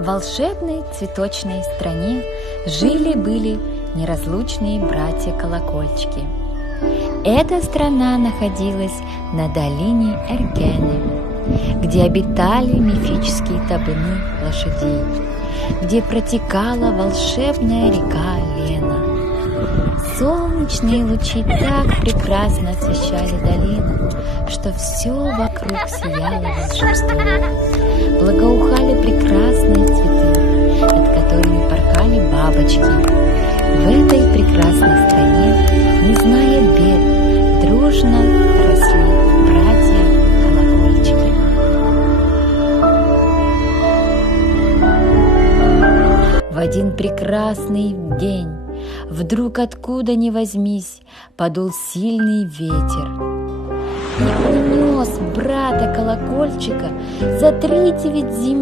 В волшебной цветочной стране жили-были неразлучные братья-колокольчики. Эта страна находилась на долине Эркене, где обитали мифические табуны лошадей, где протекала волшебная река Лена. Солнечные лучи так прекрасно освещали долину, что все вокруг сияло волшебством. Благоухали прекрасные цветы, над которыми порхали бабочки. В этой прекрасной стране, не зная бед, дружно росли братья-колокольчики. В один прекрасный день вдруг откуда ни возьмись подул сильный ветер и унес брата-колокольчика за 3 земель.